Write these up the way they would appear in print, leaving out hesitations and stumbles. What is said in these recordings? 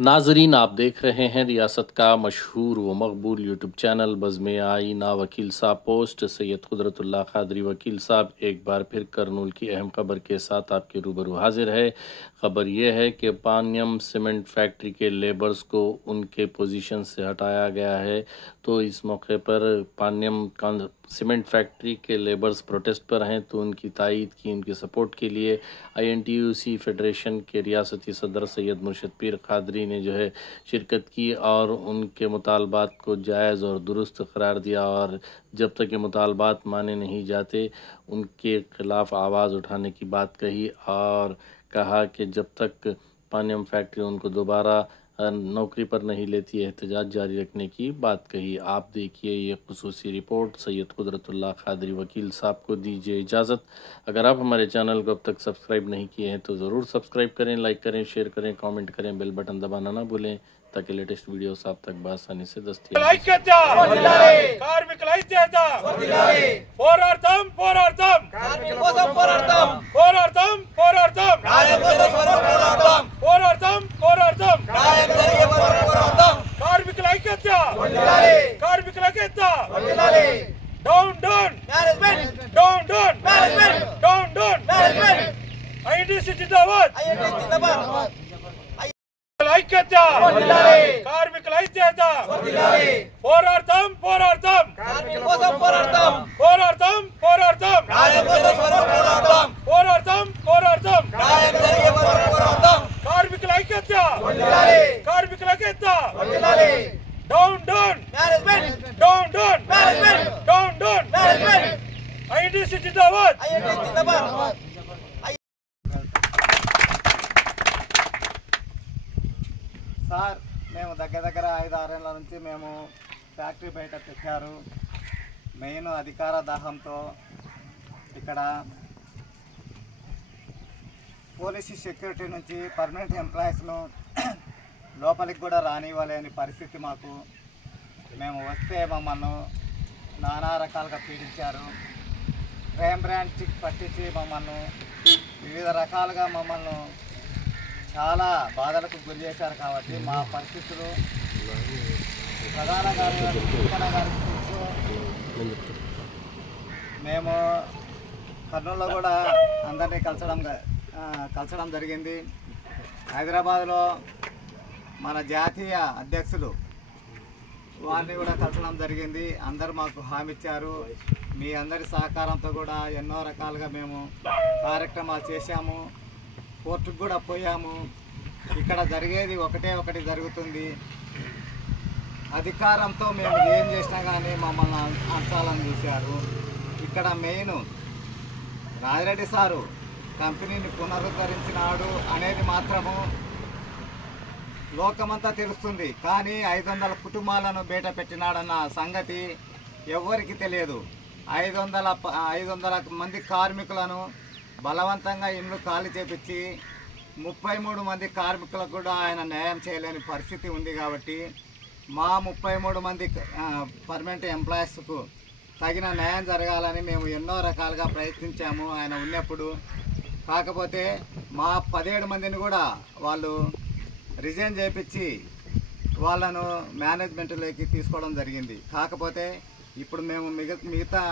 नाजरीन, आप देख रहे हैं रियासत का मशहूर व मकबूल यूट्यूब चैनल बज़्म आईना। वकील साहब पोस्ट सैयद कुदरतुल्लाह कादरी वकील साहब एक बार फिर करनूल की अहम खबर के साथ आपके रूबरू हाजिर है। खबर यह है कि पानियम सीमेंट फैक्ट्री के लेबर्स को उनके पोजीशन से हटाया गया है। तो इस मौके पर पानियम सीमेंट फैक्ट्री के लेबर्स प्रोटेस्ट पर हैं, तो उनकी तायीद की, उनकी सपोर्ट के लिए INTUC फेडरेशन के रियासती सदर सैयद मुर्शद पीर कादरी ने जो है शिरकत की और उनके मुतालबात को जायज़ और दुरुस्त करार दिया। और जब तक ये मुतालबात माने नहीं जाते उनके खिलाफ आवाज़ उठाने की बात कही और कहा कि जब तक पानियम फैक्ट्री उनको दोबारा नौकरी पर नहीं लेती है एहतजाज जारी रखने की बात कही। आप देखिए ये खुसूसी रिपोर्ट। सैयद कुदरतुल्लाह कादरी वकील साहब को दीजिए इजाज़त। अगर आप हमारे चैनल को अब तक सब्सक्राइब नहीं किए हैं तो ज़रूर सब्सक्राइब करें, लाइक करें, शेयर करें, कमेंट करें, बेल बटन दबाना ना भूलें ताकि लेटेस्ट वीडियोस आप तक बआसानी से दस्तयाब సార్, మేము దగ్గర 5-6 ఏళ్ల నుంచి మేము ఫ్యాక్టరీ బయట పెట్టారు. మెయిన్ అధికార దాహంతో ఇక్కడ పోలీసు సెక్యూరిటీ నుంచి పర్మనెంట్ ఎంప్లాయీస్ను లోపలికి కూడా రానివ్వలేని పరిస్థితి మాకు. మేము వస్తే మమ్మల్ని నానా రకాలుగా పీడించారు. క్రైమ్ బ్రాంచ్ పట్టించి మమ్మల్ని వివిధ రకాలుగా మమ్మల్ని చాలా బాధలకు గురి చేశారు. కాబట్టి మా పరిస్థితులు ప్రధాన గారికి మేము కర్నూలులో కూడా అందరినీ కలచడం జరిగింది. హైదరాబాద్లో మన జాతీయ అధ్యక్షులు వారిని కూడా కలచడం జరిగింది. అందరూ మాకు హామీ ఇచ్చారు. మీ అందరి సహకారంతో కూడా ఎన్నో రకాలుగా మేము కార్యక్రమాలు చేశాము. కోర్టుకు కూడా పోయాము. ఇక్కడ జరిగేది ఒకటి జరుగుతుంది. అధికారంతో మేము ఏం చేసినా కానీ మమ్మల్ని అంచాలని చూశారు. ఇక్కడ మెయిన్ రాజిరెడ్డి సారు కంపెనీని పునరుద్ధరించినాడు అనేది మాత్రము లోకమంతా తెలుస్తుంది. కానీ 500 కుటుంబాలను బయట పెట్టినాడన్న సంగతి ఎవరికి తెలియదు. 500 మంది కార్మికులను బలవంతంగా ఇల్లు ఖాళీ చేపించి 33 మంది కార్మికులకు కూడా ఆయన న్యాయం చేయలేని పరిస్థితి ఉంది. కాబట్టి మా 33 మంది పర్మనెంట్ ఎంప్లాయీస్కు తగిన న్యాయం జరగాలని మేము ఎన్నో రకాలుగా ప్రయత్నించాము ఆయన ఉన్నప్పుడు. కాకపోతే మా 17 మందిని కూడా వాళ్ళు రిజైన్ చేయించి వాళ్ళను మేనేజ్మెంట్లోకి తీసుకోవడం జరిగింది. కాకపోతే ఇప్పుడు మేము మిగతా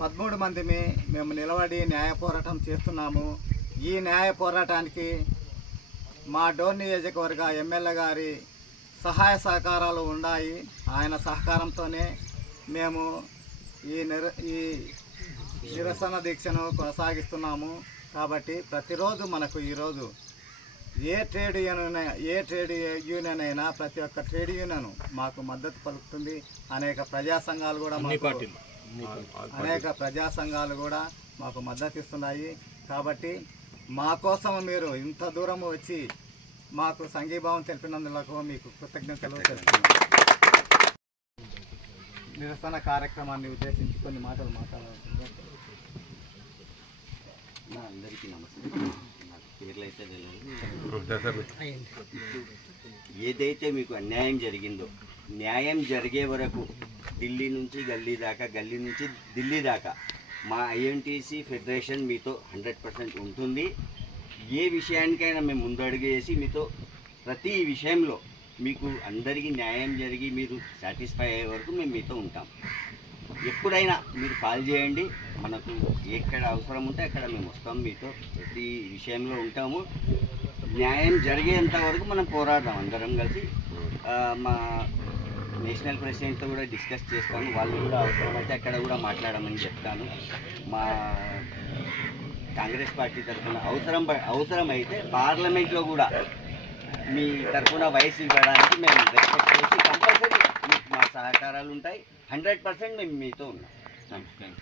13 మందిని మేము నిలబడి న్యాయ పోరాటం చేస్తున్నాము. ఈ న్యాయ పోరాటానికి మా డోర్ నియోజకవర్గ ఎమ్మెల్యే గారి సహాయ సహకారాలు ఉన్నాయి. ఆయన సహకారంతోనే మేము ఈ నిరసన దీక్షను కొనసాగిస్తున్నాము. కాబట్టి ప్రతిరోజు మనకు ఈరోజు ఏ ట్రేడ్ యూనియన్ అయినా ప్రతి ఒక్క ట్రేడ్ యూనియన్ మాకు మద్దతు పలుకుతుంది. అనేక ప్రజా సంఘాలు కూడా మాకు మద్దతు ఇస్తున్నాయి. కాబట్టి మా కోసం మీరు ఇంత దూరం వచ్చి మాకు సంఘీభావం తెలిపినందుకు మీకు కృతజ్ఞతలు తెలుపుతున్నాను. నిరసన కార్యక్రమాన్ని ఉద్దేశించి కొన్ని మాటలు మాట్లాడాల్సింది. అందరికీ నమస్తే. నాకు పేర్లు అయితే తెలియదు. ఏదైతే మీకు అన్యాయం జరిగిందో న్యాయం జరిగే వరకు ఢిల్లీ నుంచి గల్లీ దాకా, గల్లీ నుంచి ఢిల్లీ దాకా మా INTUC ఫెడరేషన్ మీతో 100% ఉంటుంది. ఏ విషయానికైనా మేము ముందడుగు వేసి మీతో ప్రతి విషయంలో మీకు అందరికీ న్యాయం జరిగి మీరు సాటిస్ఫై అయ్యే వరకు మేము మీతో ఉంటాం. ఎప్పుడైనా మీరు కాల్ చేయండి, మనకు ఎక్కడ అవసరం ఉంటే అక్కడ మేము వస్తాం, మీతో ప్రతి విషయంలో ఉంటాము. న్యాయం జరిగేంత వరకు మనం పోరాడదాం అందరం కలిసి. మా నేషనల్ ప్రెసిడెంట్తో కూడా డిస్కస్ చేస్తాను, వాళ్ళు కూడా అవసరమైతే అక్కడ కూడా మాట్లాడమని చెప్తాను. మా కాంగ్రెస్ పార్టీ తరఫున అవసరమైతే పార్లమెంట్లో కూడా మీ తరఫున వయసు ఇవ్వడానికి మేము రెస్పెక్ట్ చేసి కంపల్సరీ మా సహకారాలు ఉంటాయి. 100% మేము మీతో ఉన్నాం.